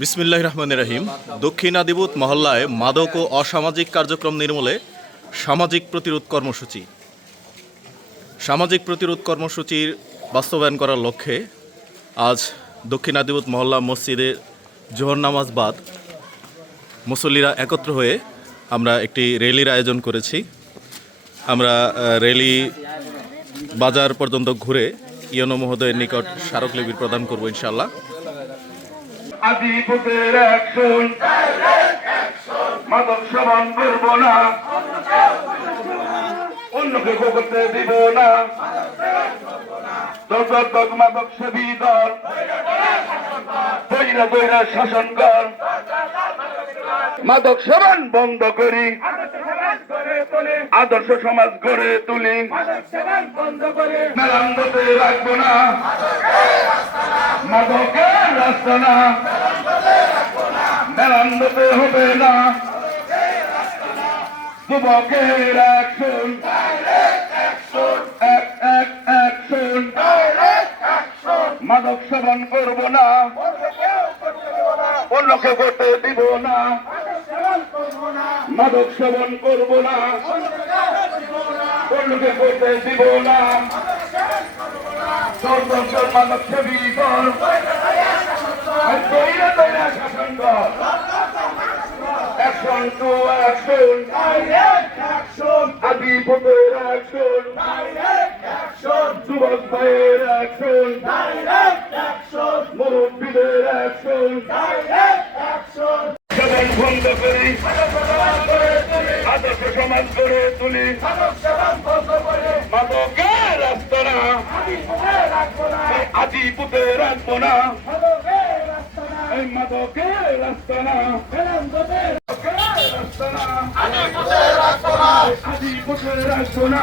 বিসমিল্লাহ রহমান রাহিম। দক্ষিণ আদিবুত মহল্লায় মাদক ও অসামাজিক কার্যক্রম নির্মূলে সামাজিক প্রতিরোধ কর্মসূচি। সামাজিক প্রতিরোধ কর্মসূচির বাস্তবায়ন করার লক্ষ্যে আজ দক্ষিণ আদিবুত মহল্লা মসজিদে জোহর নামাজ বাদ মুসল্লিরা একত্র হয়ে আমরা একটি র্যালির আয়োজন করেছি। আমরা র্যালি বাজার পর্যন্ত ঘুরে ইয়নো মহোদয়ের নিকট স্মারকলিপি প্রদান করব ইনশাল্লাহ মাদক সেবন দল শাসন মাদক সেবন বন্ধ করি। আদর্শ সমাজ গড়ে তুলি। রাখব না। মাদকের রাস্তা না। মেলান্দতে হবে না। যুবকের অ্যাকশন এক এক অ্যাকশন মাদক সেবন করব না। অন্যকে করতে দিব না। মাদক সেবন করব না। অন্যকে করতে দিব না। দর্শন মাদক সেবী কর তৈরা তৈরা শাসন কর অ্যাকশন টু অ্যাকশন আদি ভোটের অ্যাকশন যুবক ভাইয়ের অ্যাকশন মুরব্বীদের অ্যাকশন সেবন বন্ধ করি, আদর্শ সমাজ গড়ে তুলি। মাদকের রাস্তা না আদি পুতে রাখব না, এই মাদকের রাস্তা না আদি পুতে রাখব না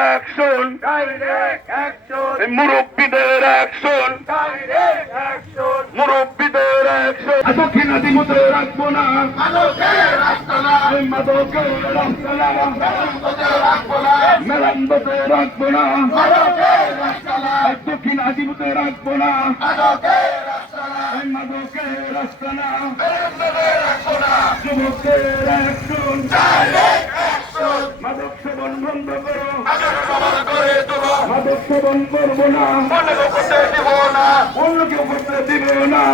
অ্যাকশন। মুরব্বীদের অ্যাকশন। মুরব্বীদের অ্যাকশন। দক্ষিণ আদিপুতে রাখব না। মাদকের রাস্তা না। মেলান্দতে রাখব না। দক্ষিণ আদিপুতে রাখব না। মাদকের রাস্তা না। যুবকের অ্যাকশন মাদক সেবন বন্ধ করো মাদক সেবন করব না। অন্য কেউ করতে দিব না।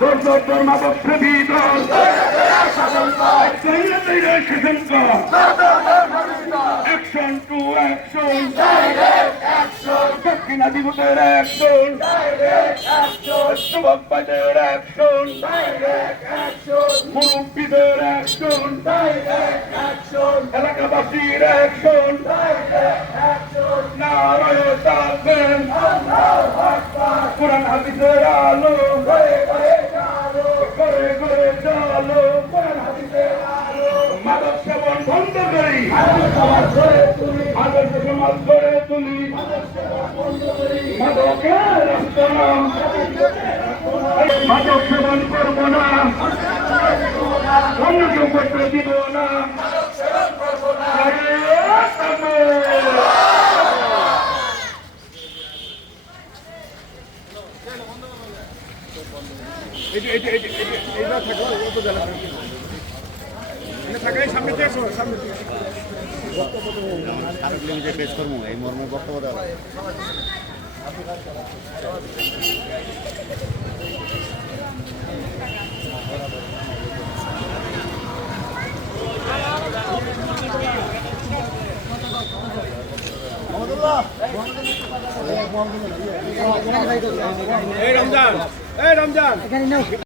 তোর তোর তোর মাদক সেবী দল তৈরি তৈরি শাসন কর অ্যাকশন টু অ্যাকশন দক্ষিণ আদিপুতের অ্যাকশন যুবক অ্যাকশন মুরব্বীদের অ্যাকশন এলাকাবাসীর অ্যাকশন নারায় তাকবেন কোরআন হাদিসের আলো ঘরে ঘরে চালো করি মাদক সেবন করব না অন্য কেউ করতে দিব না পেশ করব এই মর্মে বক্তব্য দেওয়া এই রমজান এই রমজান